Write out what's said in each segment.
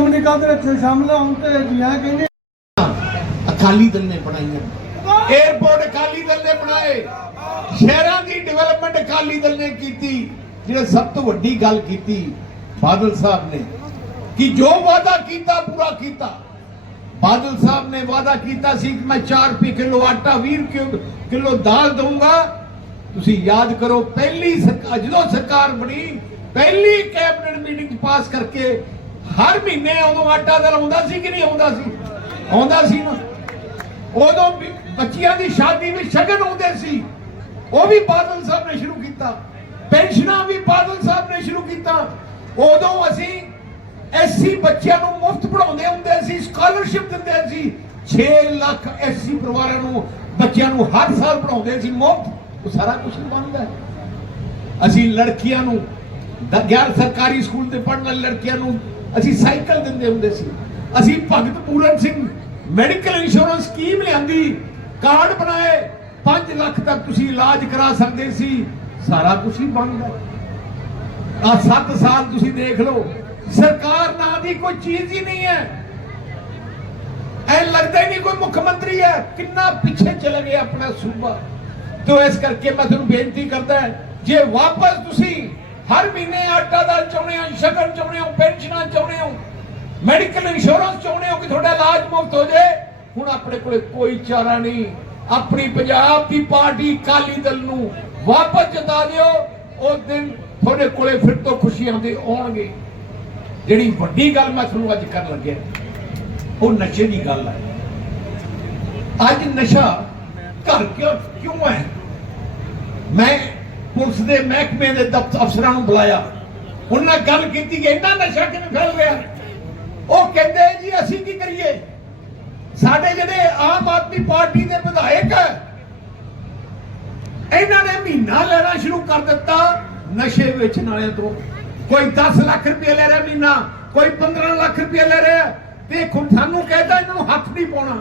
ਸ਼੍ਰੋਮਣੀ ਅਕਾਲੀ ਵਿੱਚ ਸ਼ਾਮਲ ਹੋਣ ਤੇ ਜੀਆਂ ਕਹਿੰਦੇ ਅਕਾਲੀ ਦਲ ਨੇ ਬਣਾਈਆਂ 에어ਪੋਰਟ ਅਕਾਲੀ ਦਲ ਨੇ ਬਣਾਏ। ਸ਼ਹਿਰਾਂ ਦੀ ਡਿਵੈਲਪਮੈਂਟ ਅਕਾਲੀ ਦਲ ਨੇ ਕੀਤੀ। ਜਿਹੜਾ ਸਭ ਤੋਂ ਵੱਡੀ ਗੱਲ ਕੀਤੀ ਬਾਦਲ ਸਾਹਿਬ ਨੇ, ਕਿ ਜੋ ਵਾਅਦਾ ਕੀਤਾ, ਪੂਰਾ ਕੀਤਾ। ਬਾਦਲ ਸਾਹਿਬ ਨੇ ਵਾਅਦਾ ਕੀਤਾ ਸੀ ਕਿ ਮੈਂ 4 ਰੁਪਏ ਕਿਲੋ ਆਟਾ 20 ਕਿਲੋ- ਕਿਲੋ ਦਾਲ ਦਊਂਗਾ। ਤੁਸੀਂ ਯਾਦ ਕਰੋ, ਪਹਿਲੀ ਸਰਕਾਰ ਜਦੋਂ ਸਰਕਾਰ ਬਣੀ, ਪਹਿਲੀ ਕੈਬਨਿਟ ਮੀਟਿੰਗ ਪਾਸ ਕਰਕੇ ਹਰ ਮਹੀਨੇ ਉਦੋਂ ਆਟਾ ਦਾਲ ਆਉਂਦਾ ਸੀ ਕਿ ਨਹੀਂ ਆਉਂਦਾ ਸੀ? ਆਉਂਦਾ ਸੀ ਨਾ। ਉਦੋਂ ਵੀ ਦੀ ਸ਼ਾਦੀ ਵਿੱਚ ਸ਼ਗਨ ਆਉਂਦੇ ਸੀ। ਉਹ ਵੀ ਬਾਦਲ ਸਾਹਿਬ ਨੇ ਸ਼ੁਰੂ ਕੀਤਾ। ਪੈਨਸ਼ਨਾਂ ਵੀ ਬਾਦਲ ਸਾਹਿਬ ਨੇ ਸ਼ੁਰੂ ਕੀਤਾ। ਉਦੋਂ ਅਸੀਂ ਐਸਸੀ ਬੱਚਿਆਂ ਨੂੰ ਮੁਫਤ ਪੜਾਉਂਦੇ ਹੁੰਦੇ ਸੀ ਸਕਾਲਰਸ਼ਿਪ ਦਿੰਦੇ ਸੀ। 6 ਲੱਖ ਐਸਸੀ ਪਰਿਵਾਰਾਂ ਨੂੰ ਬੱਚਿਆਂ ਨੂੰ ਹਰ ਸਾਲ ਪੜਾਉਂਦੇ ਸੀ ਮੁਫਤ। ਉਹ ਸਾਰਾ ਕੁਝ ਬਣਦਾ ਅਸੀਂ ਲੜਕੀਆਂ ਨੂੰ ਦ- ਗੈਰ ਸਰਕਾਰੀ ਸਕੂਲ ਤੇ ਪੜ੍ਹਨ ਵਾਲੀ ਲੜਕੀਆਂ ਨੂੰ ਅਸੀਂ ਸਾਈਕਲ ਦਿੰਦੇ ਹੁੰਦੇ ਸੀ। ਅਸੀਂ Bhagat Puran Singh medical insurance scheme ਲਿਆਂਦੀ, ਕਾਰਡ ਬਣਾਏ 5 ਲੱਖ ਤੱਕ ਤੁਸੀਂ ਇਲਾਜ ਕਰਾ ਸਕਦੇ ਸੀ, ਸਾਰਾ ਕੁਝ ਹੀ ਬਣਦਾ ਆ 7 ਸਾਲ ਤੁਸੀਂ ਦੇਖ ਲਓ, ਸਰਕਾਰ ਨਾਂ ਦੀ ਕੋਈ ਚੀਜ਼ ਹੀ ਨਹੀਂ ਹੈ। ਐ ਲੱਗਦਾ ਹੀ ਨਹੀਂ ਕੋਈ ਮੁੱਖ ਮੰਤਰੀ ਹੈ, ਕਿੰਨਾ ਪਿੱਛੇ ਚਲੇ ਗਏ ਆਪਣਾ ਸੂਬਾ। ਤੋ ਇਸ ਕਰਕੇ ਮੈਂ ਤੁਹਾਨੂੰ ਬੇਨਤੀ ਕਰਦਾ, ਜੇ ਵਾਪਸ ਤੁਸੀਂ ਹਰ ਮਹੀਨੇ ਆਟਾ ਦਾਲ ਚਾਹੁੰਦੇ ਹੋ, ਸ਼ਗਨ ਚਾਹੁੰਦੇ ਹੋ, ਪੈਨਸ਼ਨਾਂ ਚਾਹੁੰਦੇ ਹੋ ਮੈਡੀਕਲ ਇੰਸ਼ੋਰੈਂਸ ਚਾਹੁੰਦੇ ਹੋ ਕਿ ਤੁਹਾਡਾ ਇਲਾਜ ਮੁਫਤ ਹੋ ਜਾਏ। ਹੁਣ ਆਪਣੇ ਕੋਲੇ ਕੋਈ ਚਾਰਾ ਨਹੀਂ। ਆਪਣੀ ਪੰਜਾਬ ਦੀ ਪਾਰਟੀ ਕਾਲੀ ਦਲ ਨੂੰ ਵਾਪਸ ਜਿਤਾ ਦਿਓ। ਉਹ ਦਿਨ ਤੁਹਾਡੇ ਕੋਲੇ ਫਿਰ ਤੋਂ ਖੁਸ਼ੀਆਂ ਦੇ ਆਉਣਗੇ। ਜਿਹੜੀ ਵੱਡੀ ਗੱਲ ਮੈਂ ਤੁਹਾਨੂੰ ਅੱਜ ਕਰਨ ਲੱਗਿਆ, ਉਹ ਨਸ਼ੇ ਦੀ ਗੱਲ ਹੈ। ਅੱਜ ਨਸ਼ਾ ਘਰ ਕਿਉਂ ਹੈ? ਮੈਂ ਪੁਲਿਸ ਦੇ ਮਹਿਕਮੇ ਦੇ ਦਫ਼ਤਰ ਅਫਸਰਾਂ ਨੂੰ ਬੁਲਾਇਆ। ਉਹਨਾਂ ਨਾਲ ਗੱਲ ਕੀਤੀ ਕਿ ਇੰਨਾ ਨਸ਼ਾ ਕਿਵੇਂ ਫੈਲ ਰਿਹਾ ਉਹ ਕਹਿੰਦੇ ਜੀ, ਅਸੀਂ ਕੀ ਕਰੀਏ? ਸਾਡੇ ਜਿਹੜੇ ਆਮ ਆਦਮੀ ਪਾਰਟੀ ਦੇ ਵਿਧਾਇਕ ਇਹਨਾਂ ਨੇ ਮਹੀਨਾ ਲੈਣਾ ਸ਼ੁਰੂ ਕਰ ਦਿੱਤਾ ਨਸ਼ੇ ਵੇਚਣ ਵਾਲਿਆਂ ਤੋਂ। ਕੋਈ 10 ਲੱਖ ਰੁਪਏ ਲੈ ਰਿਹਾ ਮਹੀਨਾ, ਕੋਈ 15 ਲੱਖ ਰੁਪਏ ਲੈ ਰਿਹਾ। ਤੇ ਹੁਣ ਸਾਨੂੰ ਕਹਿੰਦਾ ਇਹਨਾਂ ਨੂੰ ਹੱਥ ਨਹੀਂ ਪਾਉਣਾ।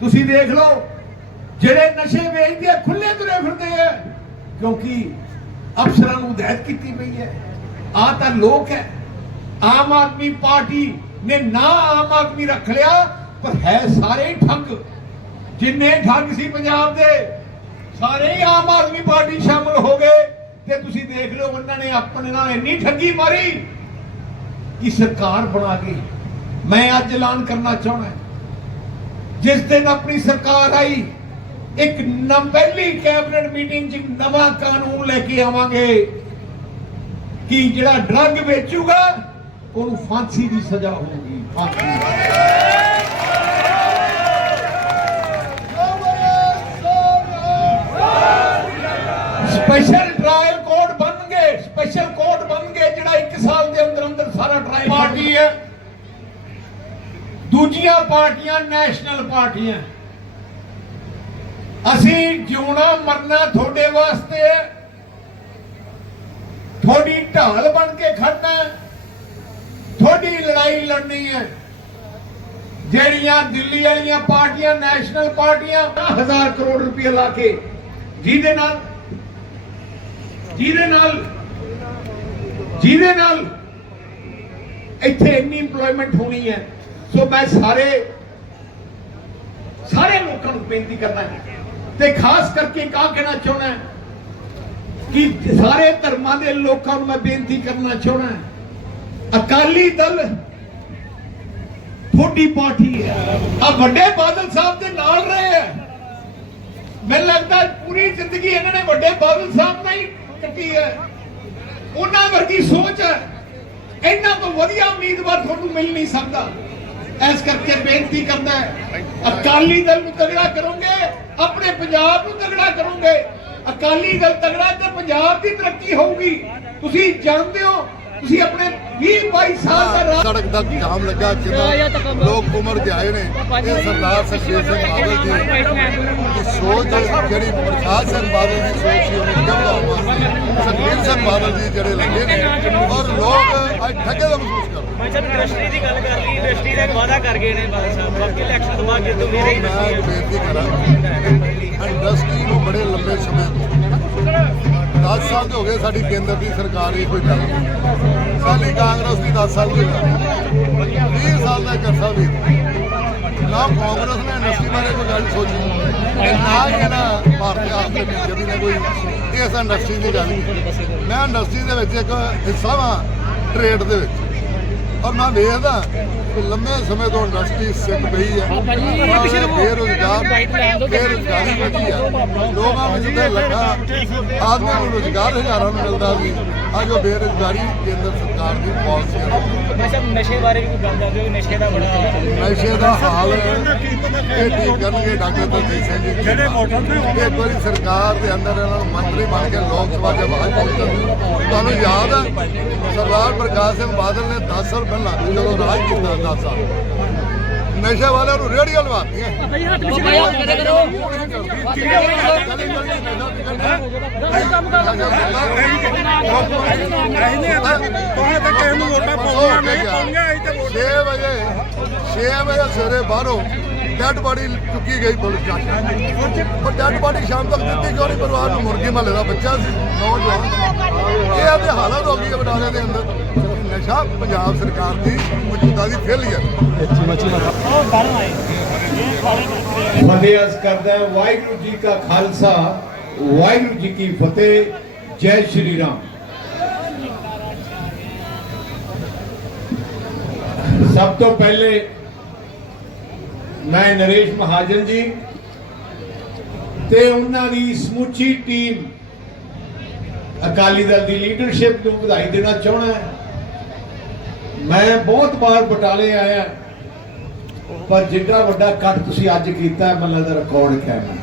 ਤੁਸੀਂ ਦੇਖ ਲਓ, ਜਿਹੜੇ ਨਸ਼ੇ ਵੇਚਦੇ ਆ ਖੁੱਲੇ ਤੁਰੇ ਫਿਰਦੇ ਆ। ਕਿਉਂਕਿ ਅਫਸਰਾਂ ਨੂੰ ਹਦਾਇਤ ਕੀਤੀ ਪਈ ਹੈ। ਆ ਤਾਂ ਲੋਕ ਹੈ। ਆਮ ਆਦਮੀ ਪਾਰਟੀ ਨੇ ਨਾ ਆਮ ਆਦਮੀ ਰੱਖ ਲਿਆ, ਪਰ ਹੈ ਸਾਰੇ ਹੀ ਠੱਗ। ਜਿੰਨੇ ਠੱਗ ਸੀ ਪੰਜਾਬ ਦੇ, ਸਾਰੇ ਹੀ ਆਮ ਆਦਮੀ ਪਾਰਟੀ ਸ਼ਾਮਲ ਹੋ ਗਏ। ਤੇ ਤੁਸੀਂ ਦੇਖ ਲਓ, ਉਹਨਾਂ ਨੇ ਆਪਣੇ ਨਾਲ ਇੰਨੀ ਠੱਗੀ ਮਾਰੀ ਕਿ ਸਰਕਾਰ ਬਣਾ ਕੇ ਮੈਂ ਅੱਜ ਐਲਾਨ ਕਰਨਾ ਚਾਹੁੰਦਾ ਜਿਸ ਦਿਨ ਆਪਣੀ ਸਰਕਾਰ ਆਈ ਇੱਕ ਪਹਿਲੀ ਕੈਬਨਿਟ ਮੀਟਿੰਗ 'ਚ ਨਵਾਂ ਕਾਨੂੰਨ ਲੈ ਕੇ ਆਵਾਂਗੇ। ਕਿ ਜਿਹੜਾ ਡਰੱਗ ਵੇਚੂਗਾ ਉਹਨੂੰ ਫਾਂਸੀ ਦੀ ਸਜ਼ਾ ਹੋਊਗੀ। ਫਾਂਸੀ ਸਪੈਸ਼ਲ ਟ੍ਰਾਇਲ ਕੋਰਟ ਬਣਨਗੇ। ਸਪੈਸ਼ਲ ਕੋਰਟ ਬਣਨਗੇ ਜਿਹੜਾ 1 ਸਾਲ ਦੇ ਅੰਦਰ ਅੰਦਰ ਸਾਰਾ ਟ੍ਰਾਇਲ ਪਾਰਟੀ ਹੈ। ਦੂਜੀਆਂ ਪਾਰਟੀਆਂ ਨੈਸ਼ਨਲ ਪਾਰਟੀਆਂ। ਅਸੀਂ ਜਿਉਣਾ ਮਰਨਾ ਤੁਹਾਡੇ ਵਾਸਤੇ ਹੈ। ਤੁਹਾਡੀ ਢਾਲ ਬਣ ਕੇ ਖੜਨਾ ਹੈ। ਤੁਹਾਡੀ ਲੜਾਈ ਲੜਨੀ ਹੈ। ਜਿਹੜੀਆਂ ਦਿੱਲੀ ਵਾਲੀਆਂ ਪਾਰਟੀਆਂ, ਨੈਸ਼ਨਲ ਪਾਰਟੀਆਂ ਹਜ਼ਾਰ ਕਰੋੜ ਰੁਪਏ ਲਾ ਕੇ ਜਿਹਦੇ ਨਾਲ ਜਿਹਦੇ ਨਾਲ ਜਿਹਦੇ ਨਾਲ ਇੱਥੇ ਇੰਨੀ ਇੰਪਲੋਇਮੈਂਟ ਹੋਣੀ ਹੈ। ਸੋ ਮੈਂ ਸਾਰੇ ਸਾਰੇ ਲੋਕਾਂ ਨੂੰ ਬੇਨਤੀ ਕਰਦਾ ਹੈ ਤੇ ਖਾਸ ਕਰਕੇ ਕਾ ਕਹਿਣਾ ਚਾਹੁੰਦਾ ਕਿ ਸਾਰੇ ਧਰਮਾਂ ਦੇ ਲੋਕਾਂ ਨੂੰ ਮੈਂ ਬੇਨਤੀ ਕਰਨਾ ਚਾਹੁੰਦਾ ਅਕਾਲੀ ਦਲ ਤੁਹਾਡੀ ਪਾਰਟੀ ਹੈ। ਆ ਵੱਡੇ ਬਾਦਲ ਸਾਹਿਬ ਦੇ ਨਾਲ ਰਹੇ ਹੈ। ਮੈਨੂੰ ਲੱਗਦਾ ਪੂਰੀ ਜ਼ਿੰਦਗੀ ਇਹਨਾਂ ਨੇ ਵੱਡੇ ਬਾਦਲ ਸਾਹਿਬ ਨਾਲ ਹੀ ਕੱਟੀ ਹੈ। ਉਹਨਾਂ ਵਰਗੀ ਸੋਚ ਹੈ। ਇਹਨਾਂ ਤੋਂ ਵਧੀਆ ਉਮੀਦਵਾਰ ਤੁਹਾਨੂੰ ਮਿਲ ਨਹੀਂ ਸਕਦਾ। ਇਸ ਕਰਕੇ ਬੇਨਤੀ ਕਰਦਾ ਹੈ ਅਕਾਲੀ ਦਲ ਨੂੰ ਤਗੜਾ ਕਰੋਗੇ ਆਪਣੇ ਪੰਜਾਬ ਨੂੰ ਤਗੜਾ ਕਰੋਗੇ। ਅਕਾਲੀ ਦਲ ਤਗੜਾ ਤੇ ਪੰਜਾਬ ਦੀ ਤਰੱਕੀ ਹੋਊਗੀ। ਤੁਸੀਂ ਜਾਣਦੇ ਹੋ ਤੁਸੀਂ ਆਪਣੇ 20 22 ਸਾਲ ਦਾ ਰਾਜ ਸੜਕ ਦਾ ਜਾਮ ਲੱਗਾ ਕਿੰਨਾ ਲੋਕ ਉਮਰ ਦੇ ਆਏ ਨੇ ਇਹ ਸਰਦਾਰ ਸੁਖਬੀਰ ਸਿੰਘ ਬਾਦਲ ਦੀ ਦੀ ਸੋਚ ਜਿਹੜੀ ਪ੍ਰਕਾਸ਼ ਸਿੰਘ ਬਾਦਲ ਦੀ ਸੋਚ ਸੀ ਉਹਨੂੰ ਜਮਦਾ ਹੋਇਆ ਸੁਖਬੀਰ ਸਿੰਘ ਬਾਦਲ ਜੀ ਜਿਹੜੇ ਲੱਗੇ ਨੇ ਔਰ ਲੋਕ ਅੱਜ ਠੱਗੇ ਦਾ ਮਹਿਸੂਸ ਕਰ ਰਹੇ ਮੈਂ ਜਦ ਇੰਡਸਟਰੀ ਦੀ ਗੱਲ ਕਰ ਇੰਡਸਟਰੀ ਦਾ ਵਾਅਦਾ ਕਰ ਗਏ ਨੇ ਬਾਦਲ ਸਾਹਿਬ। ਬਾਕੀ ਇਲੈਕਸ਼ਨ ਤੋਂ ਬਾਅਦ ਜਦੋਂ ਮੇਰੇ ਨੇ। ਮੈਂ ਬੇਨਤੀ ਕਰਾਂ ਇੰਡਸਟਰੀ ਨੂੰ ਬੜੇ ਲੰਬੇ ਸਮੇਂ ਤੋਂ 10 ਸਾਲ ਹੋ ਗਏ ਸਾਡੀ ਕੇਂਦਰ ਦੀ ਸਰਕਾਰ ਇਹ ਕੋਈ ਗੱਲ ਸਾਡੀ ਕਾਂਗਰਸ ਦੀ 10 ਸਾਲ ਦੀ ਗੱਲ 20 ਸਾਲ ਦਾ ਕਰਸਾ ਵੀ ਨਾ ਕਾਂਗਰਸ ਨੇ ਇੰਡਸਟਰੀ ਬਾਰੇ ਕੋਈ ਗੱਲ ਸੋਚੀ ਨਾ ਹੀ ਇਹਨਾਂ ਭਾਰਤੀ ਦੇ ਬੀਜੇਪੀ ਨੇ ਕੋਈ ਇਸ ਇੰਡਸਟਰੀ ਦੀ ਗੱਲ ਮੈਂ ਇੰਡਸਟਰੀ ਦੇ ਵਿੱਚ ਇੱਕ ਹਿੱਸਾ ਵਾਂ ਟ੍ਰੇਡ ਦੇ ਵਿੱਚ। ਔਰ ਮੈਂ ਵੇਖਦਾ ਕਿ ਲੰਮੇ ਸਮੇਂ ਤੋਂ ਇੰਡਸਟਰੀ ਸਿੱਖ ਪਈ ਹੈ। ਬੇਰੁਜ਼ਗਾਰ ਬੇਰੁਜ਼ਗਾਰੀ ਵਧੀ ਹੈ। ਲੋਕਾਂ ਵਿੱਚ ਤੇ ਲੱਗਾ ਆਦਮੀਆਂ ਨੂੰ ਰੁਜ਼ਗਾਰ ਹਜ਼ਾਰਾਂ ਨੂੰ ਮਿਲਦਾ ਸੀ। ਅੱਜ ਉਹ ਬੇਰੁਜ਼ਗਾਰੀ ਕੇਂਦਰ ਸਰਕਾਰ ਦੀ ਪਾਲਿਸੀ ਹੈ। ਮੈਂ ਸਭ ਨਸ਼ੇ ਬਾਰੇ ਵੀ ਕੋਈ ਗੱਲ ਦੱਸ ਦਿਓ ਨਸ਼ੇ ਦਾ ਬੜਾ ਨਸ਼ੇ ਦਾ ਹਾਲ ਇਹ ਠੀਕ ਕਰਨਗੇ ਡਾਕਟਰ ਦਲਜੀਤ ਸਿੰਘ ਜੀ? ਜਿਹੜੇ ਮੋਟਰ ਤੇ ਇੱਕ ਵਾਰੀ ਸਰਕਾਰ ਦੇ ਅੰਦਰ ਇਹਨਾਂ ਨੂੰ ਮੰਤਰੀ ਬਣ ਕੇ ਲੋਕ ਸਭਾ 'ਚ ਆਵਾਜ਼ ਪਹੁੰਚਣ ਤੁਹਾਨੂੰ ਯਾਦ ਹੈ ਸਰਦਾਰ ਪ੍ਰਕਾਸ਼ ਸਿੰਘ ਬਾਦਲ ਨੇ 10 ਸਾਲ ਪਹਿਲਾਂ ਜਦੋਂ ਰਾਜ ਕੀਤਾ 10 ਸਾਲ ਨਸ਼ੇ ਵਾਲਿਆਂ ਨੂੰ ਰੇੜੀਆਂ ਲਵਾਤੀਆਂ। ਛੇ ਵਜੇ 6 ਵਜੇ ਸਵੇਰੇ ਬਾਹਰੋਂ ਡੈਡ ਬਾਡੀ ਚੁੱਕੀ ਗਈ ਪੁਲਿਸ ਸਟੇਸ਼ਨ ਪਰ ਡੈਡ ਬਾਡੀ ਸ਼ਾਮ ਤੱਕ ਦਿੱਤੀ ਕਿਉਂ ਨਹੀਂ ਪਰਿਵਾਰ ਨੂੰ ਮੁਰਗੀ ਮਹੱਲੇ ਦਾ ਬੱਚਾ ਸੀ ਨੌਜਵਾਨ ਇਹ ਆਪਦੇ ਹਾਲਤ ਹੋ ਗਈ ਹੈ ਬਟਾਲੇ ਦੇ ਅੰਦਰ। ਨਸ਼ਾ ਪੰਜਾਬ ਸਰਕਾਰ ਦੀ ਮੌਜੂਦਾ ਦੀ ਫੇਲੀਅਰ ਫਤਿਹ ਅਰਜ਼ ਕਰਦਾ ਵਾਹਿਗੁਰੂ ਜੀ ਕਾ ਖਾਲਸਾ, ਵਾਹਿਗੁਰੂ ਜੀ ਕੀ ਫਤਿਹ, ਜੈ ਸ਼੍ਰੀ ਰਾਮ। ਸਭ ਤੋਂ ਪਹਿਲੇ ਮੈਂ ਨਰੇਸ਼ ਮਹਾਜਨ ਜੀ ਤੇ ਉਹਨਾਂ ਦੀ ਸਮੁੱਚੀ ਟੀਮ ਅਕਾਲੀ ਦਲ ਦੀ ਲੀਡਰਸ਼ਿਪ ਨੂੰ ਵਧਾਈ ਦੇਣਾ ਚਾਹੁੰਦਾ ਚਾਹਣਾ ਮੈਂ ਬਹੁਤ ਵਾਰ ਬਟਾਲੇ ਆਇਆ ਪਰ ਜਿੱਡਾ ਵੱਡਾ ਕੱਟ ਤੁਸੀਂ ਅੱਜ ਕੀਤਾ ਹੈ, ਮੈਨੂੰ ਲੱਗਦਾ ਰਿਕਾਰਡ ਕਾਇਮ ਹੈ।